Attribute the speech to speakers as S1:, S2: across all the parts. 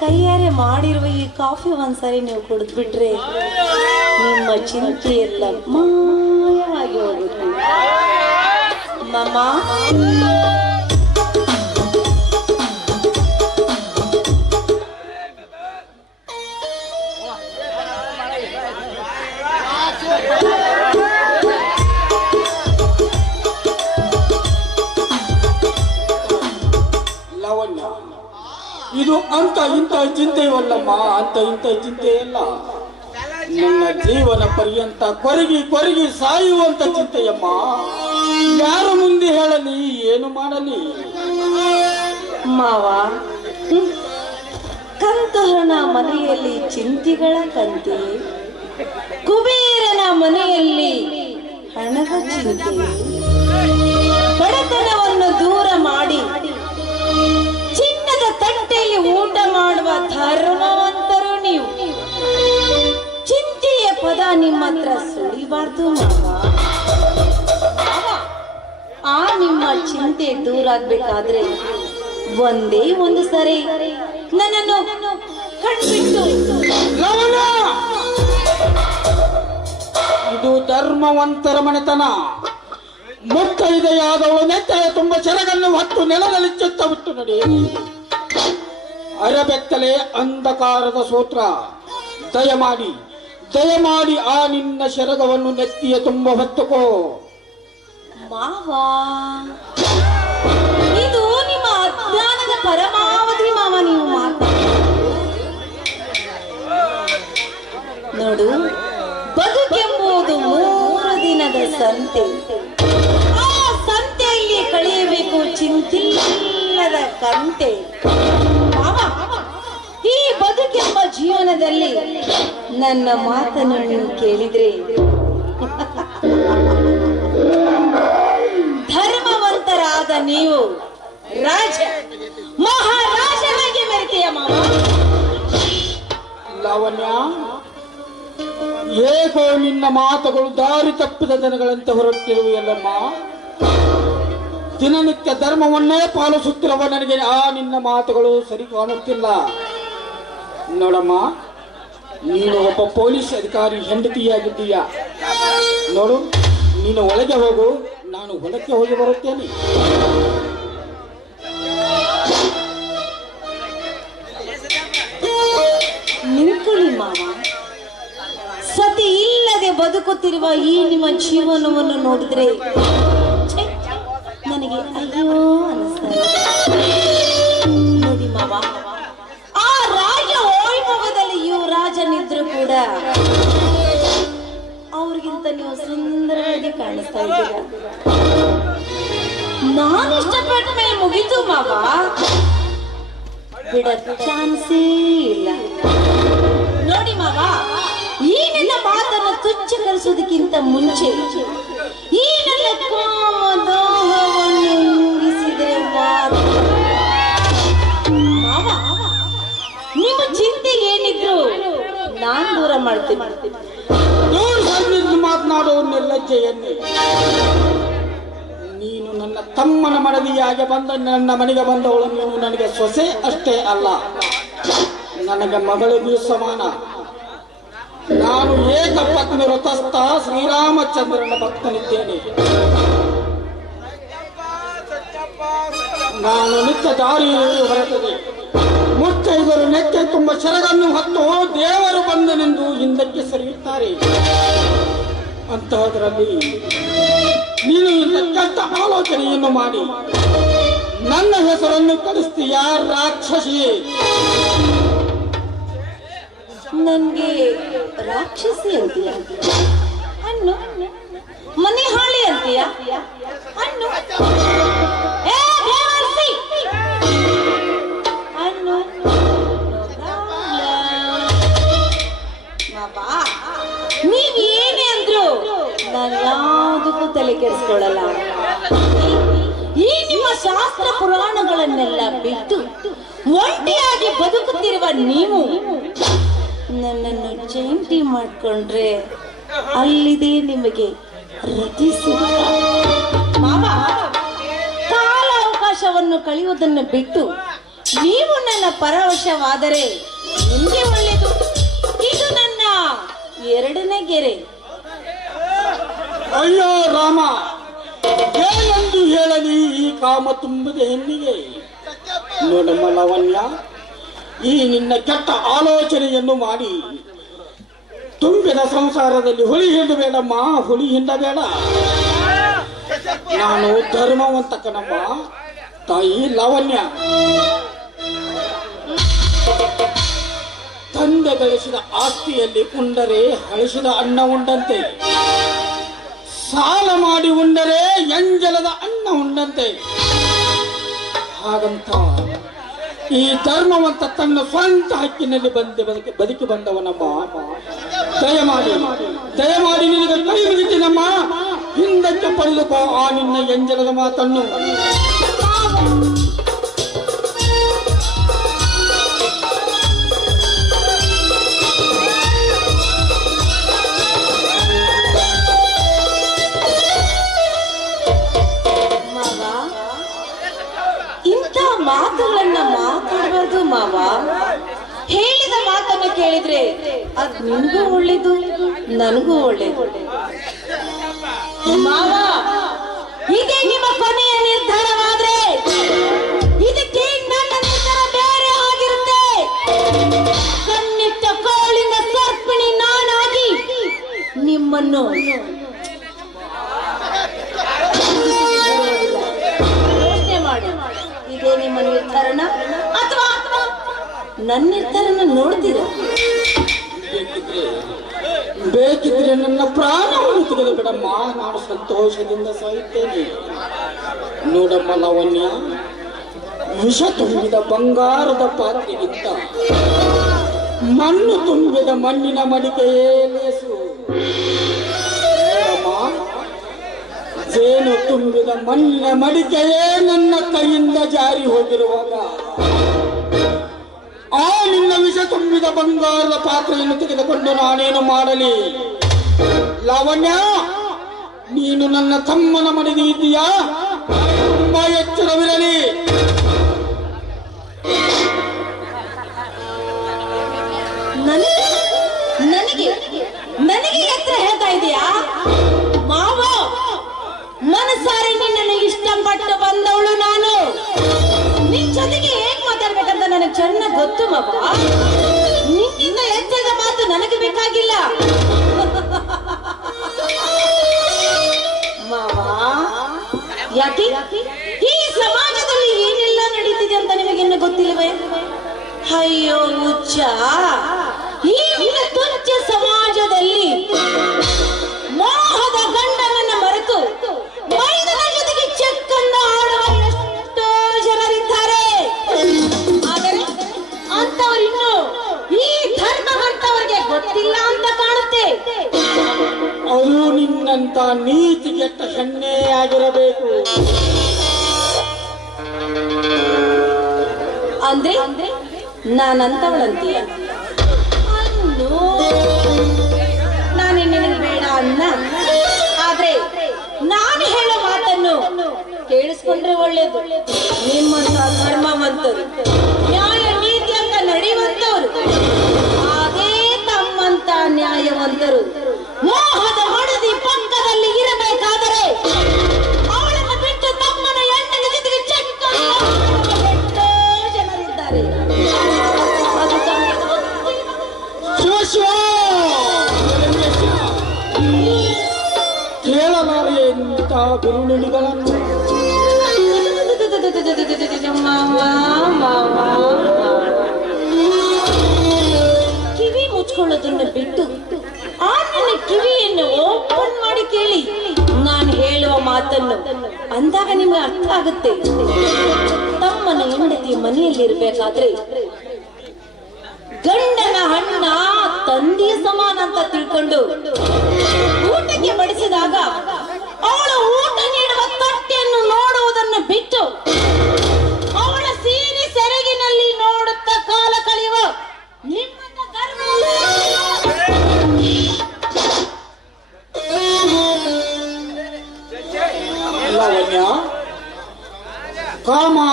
S1: ಕೈಯಾರೆ ಮಾಡಿರುವ ಈ ಕಾಫಿ ಒಂದ್ಸರಿ ನೀವು ಕುಡಿದ್ಬಿಟ್ರೆ ನಿಮ್ಮ ಚಿಂತೆ ಎಲ್ಲ ಮಾಯವಾಗಿ ಹೋಗುತ್ತೆ. ಮಮ್ಮ
S2: ಲವಣ್ಯ ಇದು ಅಂತ ಇಂಥ ಚಿಂತೆಯವಲ್ಲಮ್ಮ ಅಂತ ಇಂಥ ಚಿಂತೆಯಲ್ಲ. ನನ್ನ ಜೀವನ ಪರ್ಯಂತ ಕೊರಗಿ ಕೊರಗಿ ಸಾಯುವಂತ ಚಿಂತೆಯಮ್ಮ. ಯಾರ ಮುಂದೆ ಹೇಳಲಿ, ಏನು ಮಾಡಲಿ?
S1: ಮಾವ. ಕಂತಹನ ಮನೆಯಲ್ಲಿ ಚಿಂತೆಗಳ ಕಂತೆ. ಕುಬೇರನ ಮನೆಯಲ್ಲಿ ಹಣದ ಚಿಂತೆ. ಬಡತನವನ್ನು ದೂರ ಮಾಡಿ. ತಟ್ಟೆಯಲ್ಲಿ ಊಟ ಮಾಡುವ ಧರ್ಮವಂತರು ನೀವು. ಚಿಂತೆಯ ಪದ ನಿಮ್ಮ ಹತ್ರ ಸುಳಿಬಾರ್ದು ಆ ನಿಮ್ಮ ಚಿಂತೆ ದೂರ ಆಗ್ಬೇಕಾದ್ರೆ ಒಂದೇ ಒಂದು ಸರಿ. ನನ್ನನ್ನು ಕಣ್ಬಿಟ್ಟು.
S2: ಇದು ಧರ್ಮವಂತರ ಮನೆತನ. ಮುತ್ತೈದೆಯಾದವಳು ನೆತ್ತೆಯ ತುಂಬ ಸೆರಗನ್ನು ಹೊತ್ತು ನೆಲದಲ್ಲಿ ಚುತ್ತ ಬಿಟ್ಟು ಅರಬೆತ್ತಲೆ ಅಂಧಕಾರದ ಸೂತ್ರ. ದಯಮಾಡಿ ದಯಮಾಡಿ ಆ ನಿನ್ನ ಶರಗವನ್ನು ನೆತ್ತಿಯ ತುಂಬ ಹೊತ್ತುಕೋ.
S1: ಮಾವ, ಇದು ನಿಮ್ಮ ಅಜ್ಞಾನದ ಪರಮಾವಧಿ ಮಾವ ನೀವು ನೋಡು ಬದುಕೆಂಬುದು ಮೂರು ದಿನದ ಸಂತೆ. ಆ ಸಂತೆಯಲ್ಲಿ ಕಳೆಯಬೇಕು ಚಿಂತಿಲ್ಲದ ಕಂತೆ. ಈ ಬದುಕೆಂಬ ಜೀವನದಲ್ಲಿ ನನ್ನ ಮಾತನ್ನು ನೀವು ಕೇಳಿದ್ರೆ? ಧರ್ಮವಂತರಾದ ನೀವು ರಾಜ ಮಹಾರಾಜನಾಗಿ ಮೆರೆತೀಯ ಮಾವ?
S2: ಏಕೋ ನಿನ್ನ ಮಾತುಗಳು ದಾರಿ ತಪ್ಪಿದ ಜನಗಳಂತೆ ಹೊರಟಿರುವೆಯಲ್ಲಮ್ಮ ದಿನನಿತ್ಯ ಧರ್ಮವನ್ನೇ ಪಾಲಿಸುತ್ತಿರುವ ನನಗೆ ಆ ನಿನ್ನ ಮಾತುಗಳು ಸರಿ ಕಾಣುತ್ತಿಲ್ಲ. ನೋಡಮ್ಮ, ನೀನು ಒಬ್ಬ ಪೊಲೀಸ್ ಅಧಿಕಾರಿ ಹೆಂಡತಿಯಾಗಿದ್ದೀಯ? ನೋಡು, ನೀನು ಒಳಗೆ ಹೋಗು, ನಾನು ಹೊಲಕ್ಕೆ ಹೋಗಿ ಬರುತ್ತೇನೆ.
S1: ನಿಂತುಳಿ ಮಾವ. ಸತಿ ಇಲ್ಲದೆ ಬದುಕುತ್ತಿರುವ ಈ ನಿಮ್ಮ ಜೀವನವನ್ನು ನೋಡಿದ್ರೆ ನನಗೆ ಅಯ್ಯೋ ನೀವು ಸುಂದರವಾಗಿ ಕಾಣಿಸ್ತಾ ಇದ್ದೀರ? ನಾನು ಇಷ್ಟಪಟ್ಟ ಮೇಲೆ ಮುಗಿತು ಮಾವ. ಬಿಡಕ್ ಚಾನ್ಸೇ ಇಲ್ಲ. ನೋಡಿ ಮಾವ, ಈ ನನ್ನ ಮಾತನ್ನು ತುಚ್ಛಕರಿಸೋದಕ್ಕಿಂತ ಮುಂಚೆ ಈ ನನ್ನ ಕಾಮದೋಹವನ್ನು ಮಾವ, ನಿಮ್ಮ ಚಿಂತೆ ಏನಿದ್ರು ನಾನು ದೂರ ಮಾಡ್ತೀನಿ.
S2: ಮಾತನಾಡುವ ನಿರ್ಲಜ್ಜೆಯನ್ನೇ ನೀನು ನನ್ನ ತಮ್ಮನ ಮಡದಿಯಾಗಿ ಬಂದ, ನನ್ನ ಮನೆಗೆ ಬಂದವಳು ನೀನು ನನಗೆ ಸೊಸೆ ಅಷ್ಟೇ ಅಲ್ಲ. ನನಗೆ ಮಗಳಿಗೂ ಸಮಾನ. ನಾನು ಏಕಪತ್ನಿ ವ್ರತಸ್ಥ ಶ್ರೀರಾಮಚಂದ್ರನ ಭಕ್ತನಿದ್ದೇನೆ. ನಾನು ನಿತ್ಯ ದಾರಿಯಲ್ಲಿ ಹೊರತದೆ ಮುತ್ತೈದರು ನೆಕ್ಕೆ ತುಂಬ ಶರಗನ್ನು ಹೊತ್ತು ದೇವರು ಬಂದನೆಂದು ಹಿಂದಕ್ಕೆ ಸರಿಯುತ್ತಾರೆ. ಅಂತಹದರಲ್ಲಿ ನೀನು ತಕ್ಕಂತ ಆಲೋಚನೆಯನ್ನು ಮಾಡಿ. ನನ್ನ ಹೆಸರನ್ನು ಕಳಿಸ್ತೀಯ ರಾಕ್ಷಸಿ?
S1: ನನ್ಗೆ ರಾಕ್ಷಸಿ ಅಂತೀಯ? ಅನ್ನು? ಮನೆ ಹಾಳಿ ಅಂತೀಯ? ಅನ್ನು? ನಾನು ಯಾವುದಕ್ಕೂ ತಲೆ ಕೆಡಿಸ್ಕೊಳ್ಳಲ್ಲ. ಈ ನಿಮ್ಮ ಶಾಸ್ತ್ರ ಪುರಾಣಗಳನ್ನೆಲ್ಲ ಬಿಟ್ಟು ಒಂಟಿಯಾಗಿ ಬದುಕುತ್ತಿರುವ ನೀವು ನನ್ನನ್ನು ಜಯಂತಿ ಮಾಡಿಕೊಂಡ್ರೆ ಅಲ್ಲಿದೆ ನಿಮಗೆ ರಚಿಸಿದ ಮಾಮ, ಕಾಲ ಅವಕಾಶವನ್ನು ಕಳೆಯುವುದನ್ನು ಬಿಟ್ಟು ನೀವು ನನ್ನ ಪರವಶವಾದರೆ ನಿಮಗೆ ಒಳ್ಳೆಯದು. ಇದು ನನ್ನ ಎರಡನೇ ಗೆರೆ.
S2: ಅಯ್ಯೋ ರಾಮ, ಏನೆಂದು ಹೇಳಲಿ? ಈ ಕಾಮ ತುಂಬಿದ ಹೆಣ್ಣಿಗೆ. ನೋಡಮ್ಮ ಲವಣ್ಯ, ಈ ನಿನ್ನ ಕೆಟ್ಟ ಆಲೋಚನೆಯನ್ನು ಮಾಡಿ. ತುಂಬಿದ ಸಂಸಾರದಲ್ಲಿ ಹುಳಿ ಹಿಂಡಬೇಡಮ್ಮ ಹುಳಿ ಹಿಂಡಬೇಡ ನಾನು ಧರ್ಮವಂತ ಕಣಮ್ಮ ತಾಯಿ ಲಾವಣ್ಯ. ತಂದೆ ಗಳಿಸಿದ ಆಸ್ತಿಯಲ್ಲಿ ಉಂಡರೆ ಹಳಿಸಿದ ಅಣ್ಣ ಉಂಡಂತೆ. ಸಾಲ ಮಾಡಿ ಉಂಡರೆ ಎಂಜಲದ ಅನ್ನ ಉಂಡಂತೆ. ಹಾಗಂತ ಈ ಧರ್ಮವಂತ ತನ್ನ ಸ್ವಂತ ಹಕ್ಕಿನಲ್ಲಿ ಬಂದು, ಬದುಕಿ ಬದುಕಿ ಬಂದವನಮ್ಮ ದಯಮಾಡಿ ದಯಮಾಡಿ ನಿನಗೆ ಕೈ ಮುಗಿತೀನಮ್ಮ ಹಿಂದಕ್ಕೆ ಪಡೆದುಕೋ ಆ ನಿನ್ನ ಎಂಜಲದ ಮಾತನ್ನು.
S1: ಮಾತುಗಳನ್ನ ಮಾತಾಡಬಾರ್ದು, ಮಾವ. ಹೇಳಿದ ಮಾತನ್ನ ಕೇಳಿದ್ರೆ ಅದ್ ನಿನ್ಗೂ ಒಳ್ಳೇದು, ನನಗೂ ಒಳ್ಳೇದು. ಮಾವ, ಇದೇ ನಿಮ್ಮ ಕೊನೆಯ ನಿರ್ಧಾರವಾದ್ರೆ ಇದಕ್ಕೆ ನನ್ನ ನಿರ್ಧಾರ ಬೇರೆ ಆಗಿರುತ್ತೆ. ಕಣ್ಣಿಟ್ಟ ಕೋಳಿನ ಸರ್ಪಿಣಿ ನಾನಾಗಿ ನಿಮ್ಮನ್ನು ನಿಮ್ಮ ನಿರ್ಧಾರನ ಅಥವಾ ನನ್ನ ನಿರ್ಧಾರನ ನೋಡ್ತೀರಾ?
S2: ಬೇಕಿದ್ರೆ ನನ್ನ ಪ್ರಾಣವನ್ನು ತಿಳಿದು ಬಿಡಮ್ಮ, ನಾನು ಸಂತೋಷದಿಂದ ಸಾಯುತ್ತೇನೆ. ನೋಡಮ್ಮ ಲಾವಣ್ಯ ವಿಷ ತುಂಬಿದ ಬಂಗಾರದ ಪಾತ್ರೆಗಿಂತ ಮಣ್ಣು ತುಂಬಿದ ಮಣ್ಣಿನ ಮಡಿಕೆಯೇ ಲೇಸು ಜೇನು ತುಂಬಿದ ಮಣ್ಣ ಮಡಿಕೆಯೇ ನನ್ನ ಕೈಯಿಂದ ಜಾರಿ ಹೋಗಿರುವಾಗ ಆ ನಿನ್ನ ವಿಷ ತುಂಬಿದ ಬಂಗಾರದ ಪಾತ್ರೆಯನ್ನು ತೆಗೆದುಕೊಂಡು ನಾನೇನು ಮಾಡಲಿ? ಲಾವಣ್ಯ, ನೀನು ನನ್ನ ತಮ್ಮನ ಮನೆಗೆ ಇದೆಯಾ ತುಂಬಾ ಎಚ್ಚರವಿರಲಿ.
S1: ಮನಸಾರೆ ನಿನ್ನನ್ನು ಇಷ್ಟಪಟ್ಟು ಬಂದವಳು ನಾನು. ನಿನ್ ಜೊತೆಗೆ ಹೇಗ್ ಮಾತಾಡ್ಬೇಕಂತ ನನಗೆ ಚೆನ್ನಾಗಿ ಗೊತ್ತು ಮಗ ನಿನ್ನಿಂದ ಹೆಚ್ಚಾದ ಮಾತು ನನಗೆ ಬೇಕಾಗಿಲ್ಲ. ಯಾಕೆ? ಈ ಸಮಾಜದಲ್ಲಿ ಏನೆಲ್ಲ ನಡೀತಿದೆ ಅಂತ ನಿಮಗಿನ್ನು ಗೊತ್ತಿಲ್ಲವೇ ಅಯ್ಯೋ, ಹುಚ್ಚ. ಈ ತುಚ್ಛ ಸಮಾಜದಲ್ಲಿ ಮೋಹದ
S2: ಅದು ನಿನ್ನಂತ ನೀತಿಗೆಟ್ಟ ಹೆಣ್ಣೆ ಆಗಿರಬೇಕು.
S1: ಅಂದ್ರೆ ನಾನಂತವಳಂತೀಯ. ಕೇಳಿಸ್ಕೊಂಡ್ರೆ ಒಳ್ಳೇದು. ಧರ್ಮವಂತರು ನ್ಯಾಯ ಅಂದಾಗ ನಿಮಗೆ ಅರ್ಥ ಆಗುತ್ತೆ. ತಮ್ಮನ ಹೆಂಡತಿ ಮನೆಯಲ್ಲಿರ್ಬೇಕಾದ್ರೆ ಗಂಡನ ಹಣ್ಣ ತಂದೆಯ ಸಮಾನ ಅಂತ ತಿಳ್ಕೊಂಡು ಊಟಕ್ಕೆ ಬಡಿಸಿದಾಗ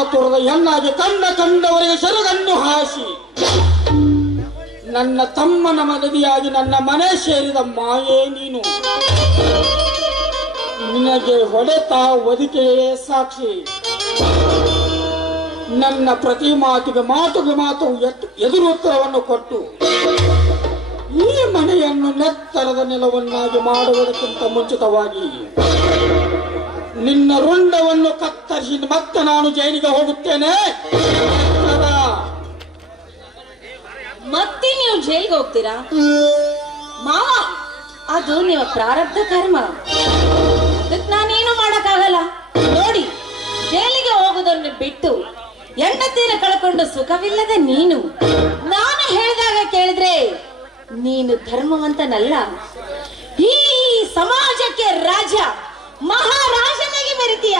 S2: ಕಾಮಾತುರದ ಹೆಣ್ಣಾಗಿ ಕಣ್ಣ ಕಂಡವರಿಗೆ ಸೆರಗನ್ನು ಹಾಸಿ ನನ್ನ ತಮ್ಮನ ಮನವಿಯಾಗಿ ನನ್ನ ಮನೆ ಸೇರಿದ ಮಾಯೇ ನೀನು. ನಿನಗೆ ಹೊಡೆತ ಒದಿಕೆಯೇ ಸಾಕ್ಷಿ. ನನ್ನ ಪ್ರತಿ ಮಾತಿಗೆ ಮಾತುಗೆ ಮಾತು ಎತ್- ಎದುರು ಉತ್ತರವನ್ನು ಕೊಟ್ಟು. ಈ ಮನೆಯನ್ನು ನೆತ್ತರದ ನೆಲವನ್ನಾಗಿ ಮಾಡುವುದಕ್ಕಿಂತ ಮುಂಚಿತವಾಗಿ ನಿನ್ನ ರುಂಡವನ್ನು ಕತ್ತರಿಸಿ ಮತ್ತೆ ನಾನು ಜೈಲಿಗೆ ಹೋಗುತ್ತೇನೆ.
S1: ಮತ್ತೆ ನೀವು ಜೈಲಿಗೆ ಹೋಗ್ತೀರಾ? ಮಾವ, ಅದು ನಿಮ್ಮ ಪ್ರಾರಬ್ಧ ಕರ್ಮ. ನಾನೇನು ಮಾಡಕ್ಕಾಗಲ್ಲ? ನೋಡಿ, ಜೈಲಿಗೆ ಹೋಗೋದನ್ನು ಬಿಟ್ಟು ಹೆಂಡತಿನ ಕಳ್ಕೊಂಡು ಸುಖವಿಲ್ಲದೆ ನೀನು. ನಾನು ಹೇಳಿದಾಗ ಕೇಳಿದ್ರೆ ನೀನು ಧರ್ಮವಂತನಲ್ಲ. ಈ ಸಮಾಜಕ್ಕೆ ರಾಜ. ಮಹಾರಾಜನಾಗಿ ಮೆರಿತೀಯ.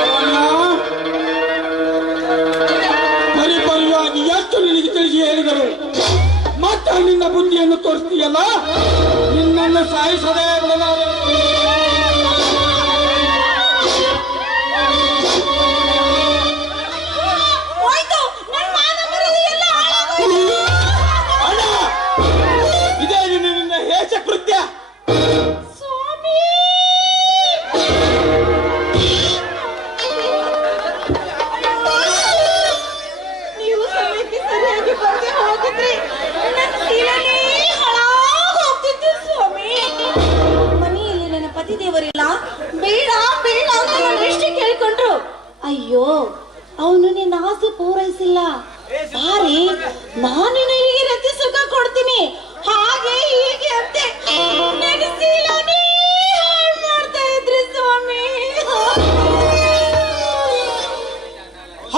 S2: ಅವನ ಪರಿಪರಿಯಾಗಿ ಎಷ್ಟು ನಿನಗೆ ತಿಳಿಸಿ ಹೇಳಿದರು? ಮತ್ತೆ ನಿನ್ನ ಬುದ್ಧಿಯನ್ನು ತೋರಿಸ್ತೀಯಲ್ಲ? ನಿನ್ನನ್ನು ಸಾಯಿಸದೇ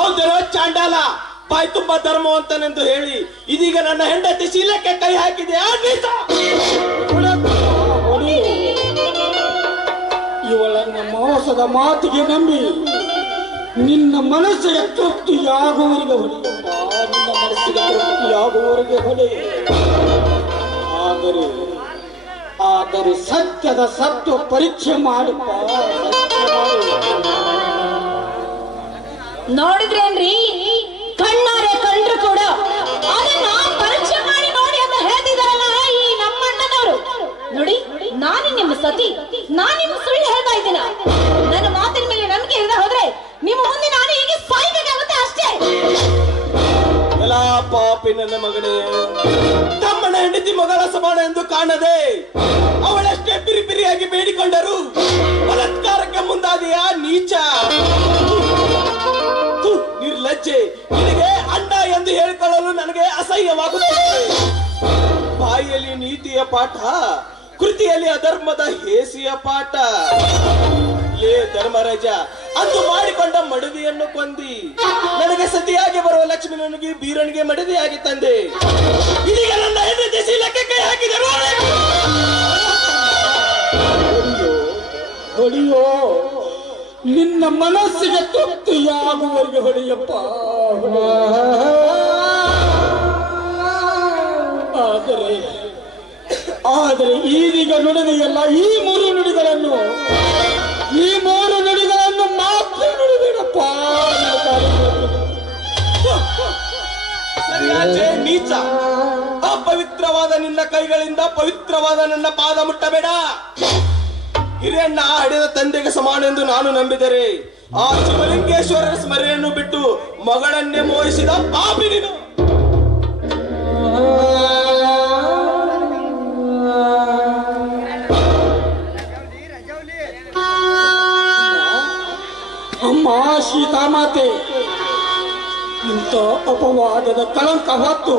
S3: ಹೌದರೋ ಚಾಂಡಾಲ, ಬಾಯ್ ತುಂಬಾ ಧರ್ಮವಂತನೆಂದು ಹೇಳಿ, ಇದೀಗ ನನ್ನ ಹೆಂಡತಿ ಶೀಲಕ್ಕೆ ಕೈ ಹಾಕಿದೆ.
S2: ಇವಳನ್ನ ಮೋಸದ ಮಾತಿಗೆ ನಂಬಿ ನಿನ್ನ ಮನಸ್ಸಿಗೆ ತೃಪ್ತಿಯಾಗುವವರಿಗೆ ಹೊಡೆಯಪ್ಪ ನಿನ್ನ ಮನಸ್ಸಿಗೆ ತೃಪ್ತಿಯಾಗುವವರಿಗೆ ಹೊಡೆ ಆದರೆ ಆದರೆ ಸತ್ಯದ ಸತ್ವ ಪರೀಕ್ಷೆ ಮಾಡಪ್ಪ ಪರೀಕ್ಷೆ ಮಾಡು.
S1: ನೋಡಿದ್ರೇನ್ರಿ? ಕಣ್ಣಾರೆ ಕಂಡ್ರು ಕೂಡ. ಅದನ್ನ ಪರೀಕ್ಷೆ ಮಾಡಿ ನೋಡಿ ಅಂತ ಹೇಳ್ತಿದಾರಲ್ಲ ಈ ನಮ್ಮಣ್ಣನವರು. ನೋಡಿ, ನಾನು ನಿಮ್ಮ ಸತಿ. ನಾನು ನಿಮ್ಮ ಸುಳ್ಳು ಹೇಳ್ತಾ ಇದ್ದೀನ. ನನ್ನ ಮಾತಿನ ಮೇಲೆ ನಂಬಿಕೆ ಇಲ್ಲದೆ ಹೋದ್ರೆ ನಿಮ್ಮ ಮುಂದೆ ನಾನು ಹೀಗೆ ಸಾಯ್ಬೇಕಾಗುತ್ತೆ ಅಷ್ಟೇ.
S3: ಎಲ್ಲಾ ಪಾಪಿ ನನ್ನ ಮಗನೇ ತಮ್ಮನ ಹೆಂಡತಿ ಮಗಳ ಸಮಾನ ಎಂದು ಕಾಣದೆ ಅವಳಷ್ಟೇ ಬಿರಿ ಬಿರಿಯಾಗಿ ಬೇಡಿಕೊಂಡರು. ಬಲತ್ಕಾರಕ್ಕೆ ಮುಂದಾದೆಯಾ ನೀಚ? ನಿರ್ಲಜ್ಜೆ ನಿನಗೆ ಅಣ್ಣ ಎಂದು ಹೇಳಿಕೊಳ್ಳಲು ನನಗೆ ಅಸಹ್ಯವಾಗುತ್ತದೆ. ಬಾಯಿಯಲ್ಲಿ ನೀತಿಯ ಪಾಠ, ಕೃತಿಯಲ್ಲಿ ಅಧರ್ಮದ ಹೇಸಿಯ ಪಾಠ. ಲೇ ಧರ್ಮರಾಜ, ಅಂದು ಮಾಡಿಕೊಂಡ ಮಡದಿಯನ್ನು ಕೊಂದಿ. ನನಗೆ ಸತಿಯಾಗಿ ಬರುವ ಲಕ್ಷ್ಮಣನಿಗೆ ಬೀರನಿಗೆ ಮಡದಿಯಾಗಿ ತಂದೆ. ಇದೀಗ ನನ್ನ ಹೆಂಡತಿ ಶೀಲಕ್ಕೆ ಕೈ ಹಾಕಿದರು
S2: ನಿನ್ನ ಮನಸ್ಸಿಗೆ ತೃಪ್ತಿಯಾಗುವವರೆಗೆ ಹೊಡೆಯಪ್ಪ. ಆದರೆ ಆದರೆ ಈದೀಗ ನುಡಿದೆಯಲ್ಲ, ಈ ಮೂರು ನುಡಿಗಳನ್ನು, ಈ ಮೂರು ನುಡಿಗಳನ್ನು ಮಾತ್ರ.
S3: ಸರಿಯಾಚೆ ನೀಚ. ಅಪವಿತ್ರವಾದ ನಿನ್ನ ಕೈಗಳಿಂದ ಪವಿತ್ರವಾದ ನನ್ನ ಪಾದ ಮುಟ್ಟಬೇಡ. ಹಿರಿಯಣ್ಣ ಹಿಡಿದ ತಂದೆಗೆ ಸಮಾನ ಎಂದು ನಾನು ನಂಬಿದರೆ ಆ ಶಿವಲಿಂಗೇಶ್ವರರ ಸ್ಮರಣೆಯನ್ನು ಬಿಟ್ಟು ಮಗಳನ್ನೇ ಮೋಹಿಸಿದ ಪಾಪಿ ನೀನು.
S2: ಅಮ್ಮ ಸೀತಾಮಾತೆ ಇಂಥ ಅಪವಾದದ ಕಳಂಕ ಹೊತ್ತು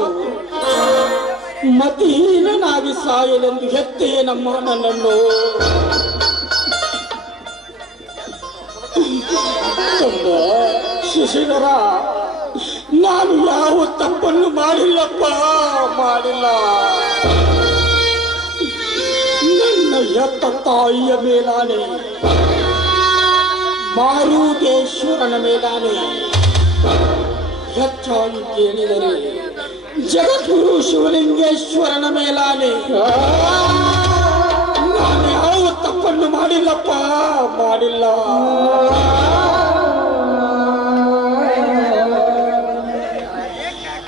S2: ಮತೀನನಾಗಿ ಸಾಯಲೆಂದು ಹೆತ್ತೆಯೇ ನಮ್ಮ ನನ್ನನ್ನು. ತಂದ ಶಿಶಿಧರ ನಾನು ಯಾವ ತಪ್ಪನ್ನು ಮಾಡಿಲ್ಲಪ್ಪ? ಮಾಡಿಲ್ಲ. ನನ್ನ ಎತ್ತ ತಾಯಿಯ ಮೇಲಾನೆ ಮಾರುದೇಶ್ವರನ ಮೇಲಾನೆ ಹೆಚ್ಚಾಗಿ ಕೇಳಿದರೆ ಜಗದ್ಗುರು ಶಿವಲಿಂಗೇಶ್ವರನ ಮೇಲಾನೆ. ತಪ್ಪನ್ನು ಮಾಡಿಲ್ಲಪ್ಪ. ಮಾಡಿಲ್ಲ.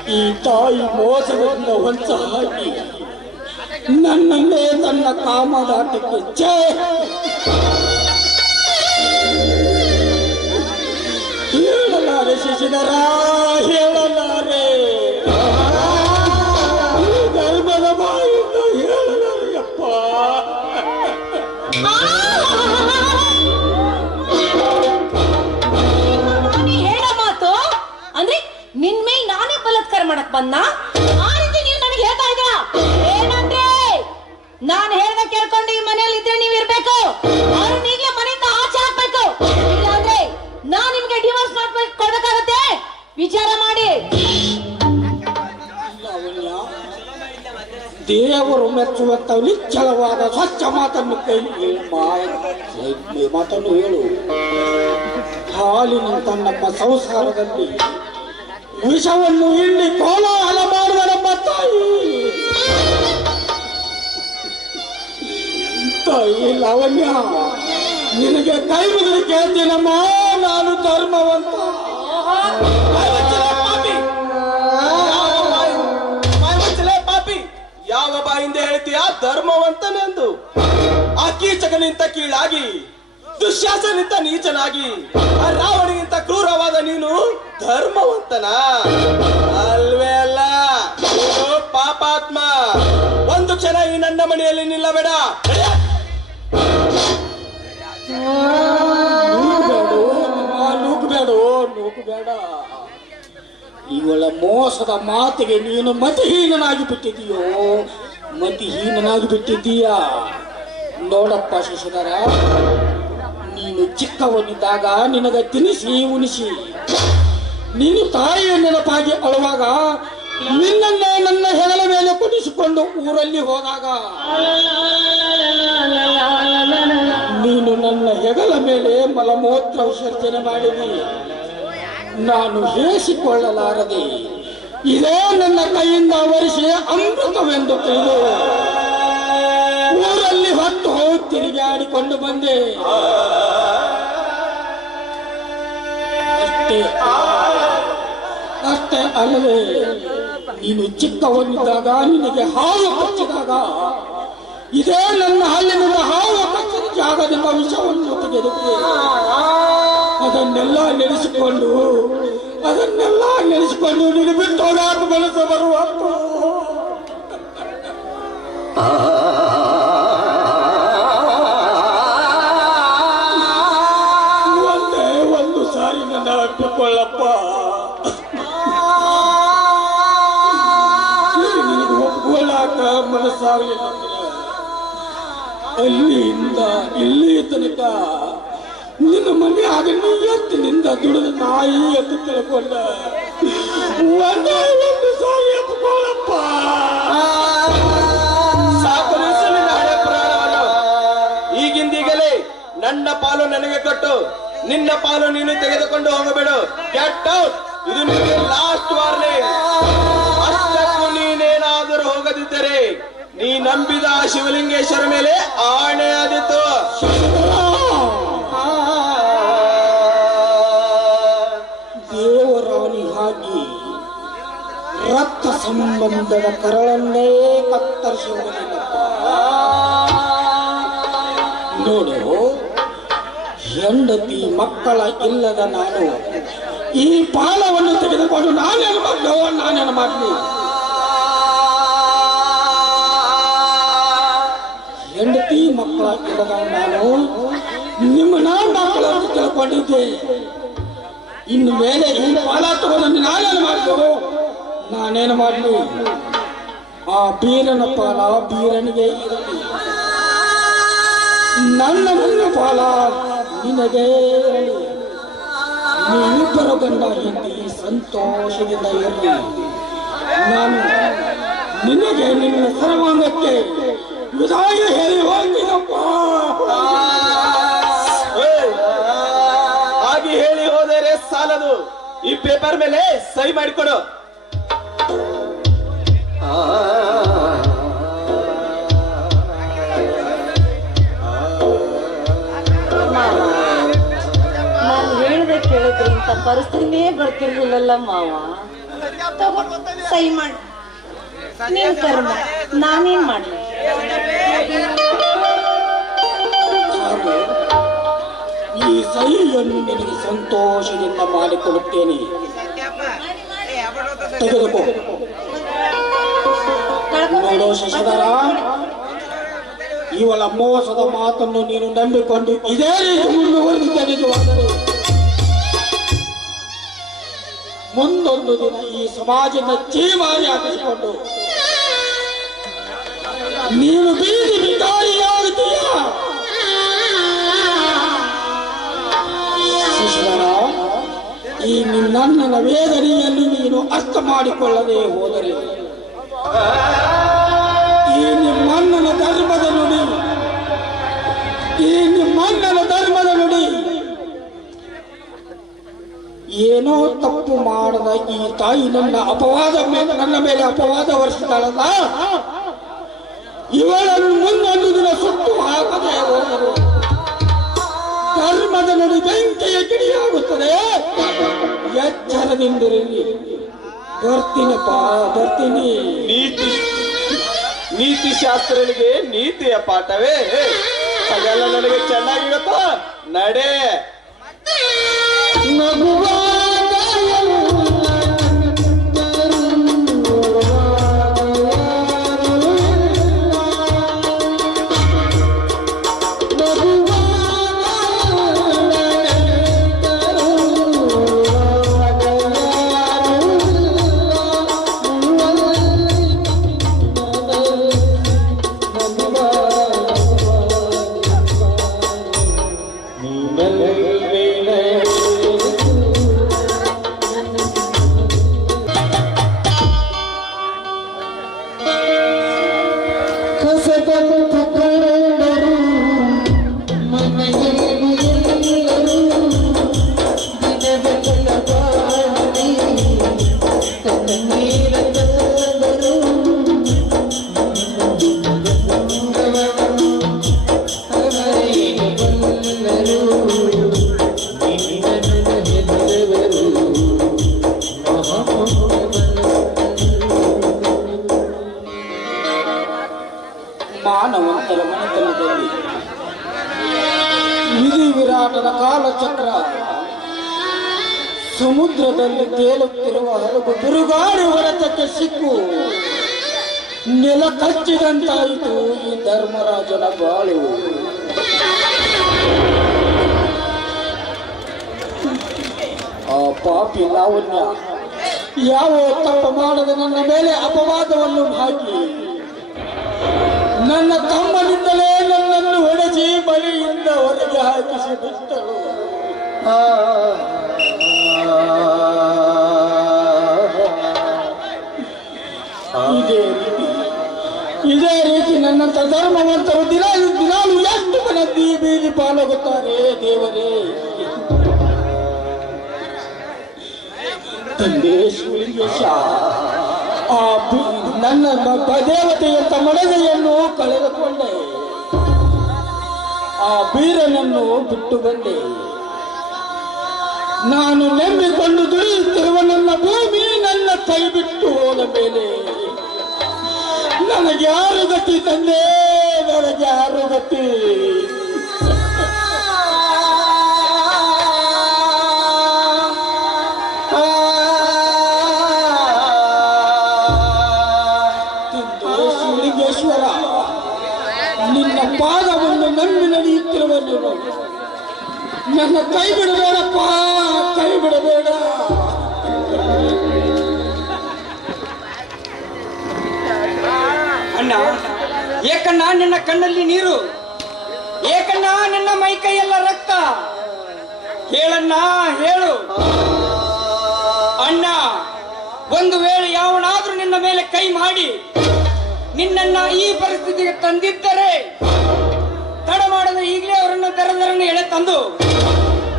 S2: ಈ ತಾಯಿ ಮೋಸದಿಂದ ಹೊಂಚ ಹಾಕಿ ನನ್ನನ್ನೇ ತನ್ನ ಕಾಮದಾಟಕ್ಕೆ ಜೈ ಹೇಳಲಾರೆ ಶಿಶಿಧರ ಹೇಳಲಾರೆ. ಗರ್ಭದ ಬಾಯಿಂದ ಹೇಳಲಾರೆಯಪ್ಪ.
S1: ನೀ ಹೇಳೋ ಮಾತು, ಅಂದ್ರೆ ನಿನ್ ಮೇಲ್ ನಾನೇ ಬಲಾತ್ಕಾರ ಮಾಡಕ್ ಬಂದ? ಆ ರೀತಿ ನೀವು ನನಗೆ ಹೇಳ್ತಾ ಇದ್ರ ಏನಂದ್ರೆ, ನಾನ್ ಹೇಳ್ದ ಕೇಳ್ಕೊಂಡು ಈ ಮನೆಯಲ್ಲಿ ಇದ್ರೆ ನೀವ್ ಇರ್ಬೇಕು. ಅವ್ರನ್ನ ಈಗ್ಲೇ ಮನೆಯಿಂದ ಆಚೆ ಹಾಕ್ಬೇಕು ಇಲ್ಲಾಂದ್ರೆ ನಾನ್ ನಿಮ್ಗೆ ಡಿವೋರ್ಸ್ ಮಾಡ್ಬೇಕು ಕೊಡ್ಬೇಕಾಗತ್ತೆ. ವಿಚಾರ
S2: ದೇವರು ಮೆಚ್ಚುವಂತ ನಿಚ್ಚಳವಾದ ಸ್ವಚ್ಛ ಮಾತನ್ನು ಕೈ ಮಾತನ್ನು ಹೇಳು. ಹಾಲಿನ ತನ್ನಪ್ಪ ಸಂಸಾರದಲ್ಲಿ ವಿಷವನ್ನು ಇಲ್ಲಿ ಕೋಲಾಹಲ ಮಾಡುವ ನಮ್ಮ ತಾಯಿ. ತಾಯಿ ಲಾವಣ್ಯ, ನಿನಗೆ ಕೈ ಮುಗಿದು ಕೇಳ್ತೀನಮ್ಮ ನಾನು ಧರ್ಮವಂತ.
S3: ಧರ್ಮವಂತನೆಂದು ಆ ಕೀಚಕನಿಂತ ಕೀಳಾಗಿ, ದುಶ್ಯಾಸನಿಂತ ನೀಚನಾಗಿ, ಆ ರಾವಣಿಗಿಂತ ಕ್ರೂರವಾದ ನೀನು ಧರ್ಮವಂತನ? ಅಲ್ವೇ ಅಲ್ಲ ಪಾಪಾತ್ಮ. ಒಂದು ಕ್ಷಣ ಈ ನನ್ನ ಮನೆಯಲ್ಲಿ ನಿಲ್ಲಬೇಡ.
S2: ಬೇಡ ಇವಳ ಮೋಸದ ಮಾತಿಗೆ ನೀನು ಮತಿಹೀನಾಗಿ ಬಿಟ್ಟಿದೀಯೋ ಮತಿಹೀನನಾಗಿ ಬಿಟ್ಟಿದ್ದೀಯ? ನೋಡಪ್ಪ ಶಶಿಧರ, ನೀನು ಚಿಕ್ಕವನಿದ್ದಾಗ ನಿನಗ ತಿನಿಸಿ ಉಣಿಸಿ. ನೀನು ತಾಯಿಯ ನೆನಪಾಗಿ ಅಳುವಾಗ ನಿನ್ನನ್ನೇ ನನ್ನ ಹೆಗಲ ಮೇಲೆ ಕುಡಿಸಿಕೊಂಡು ಊರಲ್ಲಿ ಹೋದಾಗ ನೀನು ನನ್ನ ಹೆಗಲ ಮೇಲೆ ಮಲಮೂತ್ರ ವಿಸರ್ಜನೆ ಮಾಡಿದಿ. ನಾನು ಹೇಸಿಕೊಳ್ಳಲಾರದೆ ಇದೇ ನನ್ನ ಕೈಯಿಂದ ಅವರಿಸಿದ ಅಮೃತವೆಂದು ತಿಳಿದು ಊರಲ್ಲಿ ಹೊತ್ತು ತಿರುಗಾಡಿಕೊಂಡು ಬಂದೆ. ಅಷ್ಟೇ. ಅಷ್ಟೇ ಅಲ್ಲದೆ, ನೀನು ಚಿಕ್ಕವನಿದ್ದಾಗ ನಿನಗೆ ಹಾವು ಕಚ್ಚಿದಾಗ, ಇದೇ ನನ್ನ ಹಲ್ಲಿನಿಂದ ಹಾವು ಕಚ್ಚಿದ ಜಾಗದಿಂದ ವಿಷವನ್ನು ತೆಗೆದು ಅದನ್ನೆಲ್ಲ ನೆನೆಸಿಕೊಂಡು ಅದನ್ನೆಲ್ಲ ನೆನೆಸಿಕೊಂಡು ನಿನ್ನ ಬಿಟ್ಟು ಹೋಗಾಕ ಮನಸ್ಸು ಬರುವ ಒಂದೇ ಒಂದು ಸಾರಿ ನನ್ನ ಅಪ್ಪಿಕೊಳ್ಳಪ್ಪ ನಿನಗೆ ಒಪ್ಕೊಳ್ಳಾಕ ಮನಸ್ಸಾಗಲಿಲ್ಲ ಇಂದ ಇಲ್ಲಿ ತನಕ ನಿನ್ನ ಮನೆ ಆಗ ನೀ ಎತ್ತಿನಿಂದ ದುಡಿದ ನಾಯಿ ಎತ್ತು ತಿಳ್ಕೊಂಡ. ಒಂದೇ ಸಾರಿ
S3: ಈಗಿಂದೀಗಲೇ ನನ್ನ ಪಾಲು ನನಗೆ ಕೊಟ್ಟು, ನಿನ್ನ ಪಾಲು ನೀನು ತೆಗೆದುಕೊಂಡು ಹೋಗಬೇಡು. ಗೆಟ್ ಔಟ್ ಇದು ನಿಮಗೆ ಲಾಸ್ಟ್ ವಾರ್ನಿಂಗ್ ಅಷ್ಟಕ್ಕೂ ನೀನೇನಾದರೂ ಹೋಗದಿದ್ದರೆ, ನೀ ನಂಬಿದ ಶಿವಲಿಂಗೇಶ್ವರ ಮೇಲೆ ಆಣೆ ಆದಿತ್ತು
S2: ಸಂಬಂಧದ ಕರಳನ್ನೇ ಕತ್ತರಿಸುವುದಿಲ್ಲಪ್ಪ ನೋಡು, ಹೆಂಡತಿ ಮಕ್ಕಳ ಇಲ್ಲದ ನಾನು ಈ ಪಾಲವನ್ನು ತೆಗೆದುಕೊಂಡು ನಾನೇನು ಮಾಡ್ಲೋ ನಾನೇನು ಮಾಡಲಿ ಹೆಂಡತಿ ಮಕ್ಕಳ ಇಲ್ಲದ ನಾನು ನಿಮ್ಮ ನಾನು ಮಕ್ಕಳನ್ನು ತಿಳ್ಕೊಂಡಿದ್ದೆ. ಇನ್ನು ಮೇಲೆ ಈ ಪಾಲ ತಗೊಂಡು ನಾನೇನು ಮಾಡಿದ್ರು ನಾನೇನು ಮಾಡಲಿ? ಆ ಬೀರನ ಪಾಲ ಬೀರನಿಗೆ ಇರಲಿ. ನನ್ನ ನನ್ನ ಪಾಲ ನಿನಗೆ ಇರಲಿ. ಗಂಡ ಸಂತೋಷದಿಂದ ಇರಲಿ. ನಾನು ನಿನಗೆ ನಿನ್ನ ಸರ್ವಾಂಗಕ್ಕೆ ವಿದಾಯ ಹೇಳಿ
S3: ಹೋಗಿದಪ್ಪ! ಹಾಗೆ ಹೇಳಿ ಹೋದರೆ ಸಾಲದು. ಈ ಪೇಪರ್ ಮೇಲೆ ಸಹಿ ಮಾಡಿಕೊಡು.
S1: ಹೋಗಿದ್ರೆ ಇಂಥ ಪರಿಸ್ಥಿತಿನೇ ಬರ್ತಿರ್ಲಿಲ್ಲಲ್ಲ ಮಾವ. ಸೈ ಮಾಡ. ನಿನ್ ಕರ್ಮ. ನಾನೇನ್ ಮಾಡಲಿ?
S2: ಈ ಸಹಿಯನ್ನು ನಿನಗೆ ಸಂತೋಷದಿಂದ ಮಾಡಿಕೊಡುತ್ತೇನೆ. ತೆಗೆದುಕೋ. ಶಶಿಧರ, ಇವಳ ಮೋಸದ ಮಾತನ್ನು ನೀನು ನಂಬಿಕೊಂಡು ಇದೇ ರೀತಿ ಮುಂದುವರೆದಿದ್ದ ನಿಜವಾದರೆ. ಮುಂದೊಂದು ದಿನ ಈ ಸಮಾಜದ ಜೀವಾರಿ ಹಾಕಿಸಿಕೊಂಡು ನೀನು ಬೀದಿ ಶಶಿಧರ ಈ ನಿನ್ನ ವೇದನೆಯನ್ನು ನೀನು ಅರ್ಥ ಮಾಡಿಕೊಳ್ಳದೆ ಹೋದರೆ. ಏನೋ ತಪ್ಪು ಮಾಡದ ಈ ತಾಯಿ ನನ್ನ ಅಪವಾದ ಮೇಲೆ ನನ್ನ ಮೇಲೆ ಅಪವಾದ ಹೊರಿಸಿದಾಳಲ್ಲ ಇವಳನ್ನು ಮುಂದೊಂದು ದಿನ ಸುಟ್ಟು ಹಾಕದೆ ಹೋದರು. ಧರ್ಮದ ನಡು ಬೆಂಕಿಯ ಕಿಡಿಯಾಗುತ್ತದೆ. ಎಚ್ಚರದಿಂದಿರಲಿ ಬರ್ತೀನಪ್ಪ ಬರ್ತೀನಿ
S3: ನೀತಿ ನೀತಿ ಶಾಸ್ತ್ರಗಳಿಗೆ ನೀತಿಯ ಪಾಠವೇ. ಅದೆಲ್ಲ ನನಗೆ ಚೆನ್ನಾಗಿರುತ್ತ? ಗೊತ್ತಾ ನಡೆ.
S2: ಮಾನವಂತರ ಕಾಲಚಕ್ರ ಸಮುದ್ರದಲ್ಲಿ ತೇಲುತ್ತಿರುವ ಹಲವು ಬಿರುಗಾಳಿ ಹೊರತಕ್ಕೆ ಸಿಕ್ಕು. ನೆಲ ಕಚ್ಚಿದಂತಾಯಿತು ಈ ಧರ್ಮರಾಜನ ಬಾಳು. ಆ ಪಾಪಿ ಲಾವಣ್ಯ ಯಾವ ತಪ್ಪು ಮಾಡದ ನನ್ನ ಮೇಲೆ ಅಪವಾದವನ್ನು ಹಾಕಿ. ನನ್ನ ತಮ್ಮನಿಂದಲೇ ನನ್ನನ್ನು ಹೊಡೆಸಿ ಬಲಿಯಿಂದ ಹೊರಗೆ ಹಾಕಿಸಿ ಬಿಟ್ಟಳು. ಇದೇ ರೀತಿ. ಇದೇ ರೀತಿ ನನ್ನಂತ ಧರ್ಮವಂತರು ದಿನ ದಿನಾಲು ಎಷ್ಟು ಮಂದಿ ಬೀದಿ ಪಾಲಾಗುತ್ತಾರೆ, ದೇವರೇ? ತಂದೆ ಆ ನನ್ನ ದೇವತೆಯಂತ ಮಡದೆಯನ್ನು ಕಳೆದುಕೊಂಡೆ. ಆ ಬೀರನನ್ನು ಬಿಟ್ಟು ಬಂದೆ. ನಾನು ನಂಬಿಕೊಂಡು ದುಡಿಯುತ್ತಿರುವ ನನ್ನ ಭೂಮಿ ನನ್ನ ಕೈ ಬಿಟ್ಟು ಹೋದ ಮೇಲೆ ನನಗೆ ಯಾರು ಗತಿ ತಂದೆ, ನನಗೆ ಯಾರು ಗತಿ ನಿನ್ನ ಪಾದವನ್ನು ನಂಬಿ ನಡೆಯುತ್ತಿರುವ ನೀನು. ನನ್ನ ಕೈ ಬಿಡಬೇಡಪ್ಪ
S4: ಏಕಣ್ಣ, ನಿನ್ನ ಕಣ್ಣಲ್ಲಿ ನೀರು. ಏಕಣ್ಣ, ನಿನ್ನ ಮೈ ಕೈಯೆಲ್ಲ ರಕ್ತ. ಹೇಳಣ್ಣ, ಹೇಳು. ಅಣ್ಣ, ಒಂದು ವೇಳೆ ಯಾವನಾದ್ರೂ ನಿನ್ನ ಮೇಲೆ ಕೈ ಮಾಡಿ, ನಿನ್ನನ್ನ ಈ ಪರಿಸ್ಥಿತಿಗೆ ತಂದಿದ್ದರೆ, ತಡ ಮಾಡದ ಈಗಲೇ ಅವರನ್ನು ತೆರೆದರನ್ನು ಎಳೆ ತಂದು,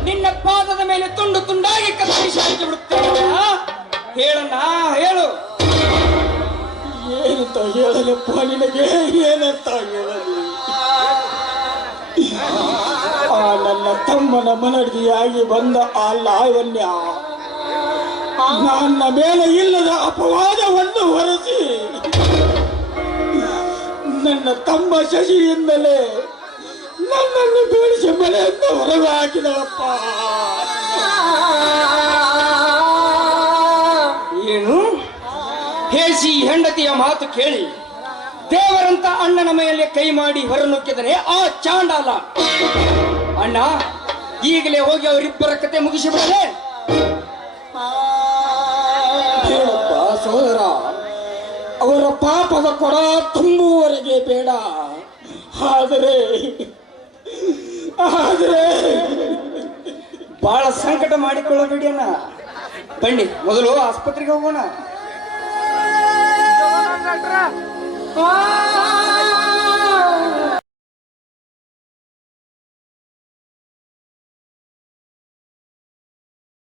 S4: ನಿನ್ನ ಪಾದದ ಮೇಲೆ ತುಂಡು ತುಂಡಾಗಿ ಕತ್ತರಿಸಿ ಬಿಡುತ್ತೇನೆ ಹೇಳಣ್ಣ, ಹೇಳು.
S2: ಏನಂತ ಹೇಳಲಪ್ಪ ನಿನಗೆ ಏನಂತ ಹೇಳಲಿ ಆ, ನನ್ನ ತಮ್ಮನ ಮನಡಿಯಾಗಿ ಬಂದ ಆ ಲಾವಣ್ಯ, ನನ್ನ ಮೇಲೆ ಇಲ್ಲದ ಅಪವಾದವನ್ನು ಹೊರಸಿ, ನನ್ನ ತಮ್ಮ ಶಶಿಯಿಂದಲೇ ನನ್ನನ್ನು ಬೀಳಿಸಿ ಮನೆಯಿಂದ ಹೊರಗೆ ಹಾಕಿದಳಪ್ಪ
S4: ಏನು ಹೇಸಿ ಹೆಂಡತಿಯ ಮಾತು ಕೇಳಿ, ದೇವರಂತ ಅಣ್ಣನ ಮೇಲೆ ಕೈ ಮಾಡಿ ಹೊರನುಕ್ಕಿದರೆ ಆ ಚಾಂಡಾಲ. ಅಣ್ಣ, ಈಗಲೇ ಹೋಗಿ ಅವರಿಬ್ಬರ ಕತೆ ಮುಗಿಸಿಬಿಡಲೇ.
S2: ಹೇಳಪ್ಪ ಸೋದರ ಅವರ ಪಾಪದ ಕೊಡ ತುಂಬುವವರೆಗೆ ಬೇಡ. ಆದರೆ ಆದರೆ
S4: ಬಹಳ ಸಂಕಟ ಮಾಡಿಕೊಳ್ಳಬೇಡಿ ಅಣ್ಣ. ಬನ್ನಿ, ಮೊದಲು ಆಸ್ಪತ್ರೆಗೆ ಹೋಗೋಣ. कट